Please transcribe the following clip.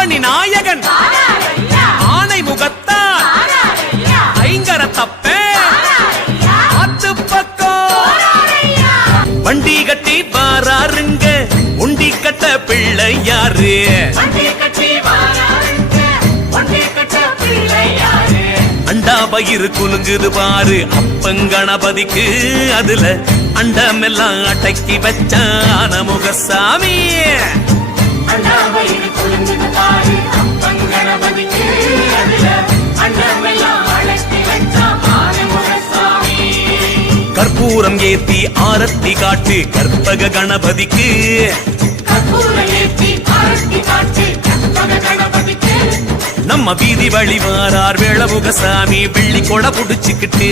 ஆவணி நாயகன். ஆனை முகத்தான் ஐங்கர தப்பே. ஆத்து பக்கம். வண்டி கட்டி வாராருங்க. உண்டி கட்ட பிள்ளை யாரு அண்டா பயிறு குலுங்குது பாரு. அப்பங்கணபதிக்கு அதுல அண்டமெல்லாம் அடக்கி வச்சான முகசாமியே கற்பூரம் ஏத்தி ஆரத்தி காட்டு கற்பக கணபதிக்கு. நம்ம வீதி வழி வாரார் வேளமுகசாமி வெள்ளி கொட புடிச்சுக்கிட்டு.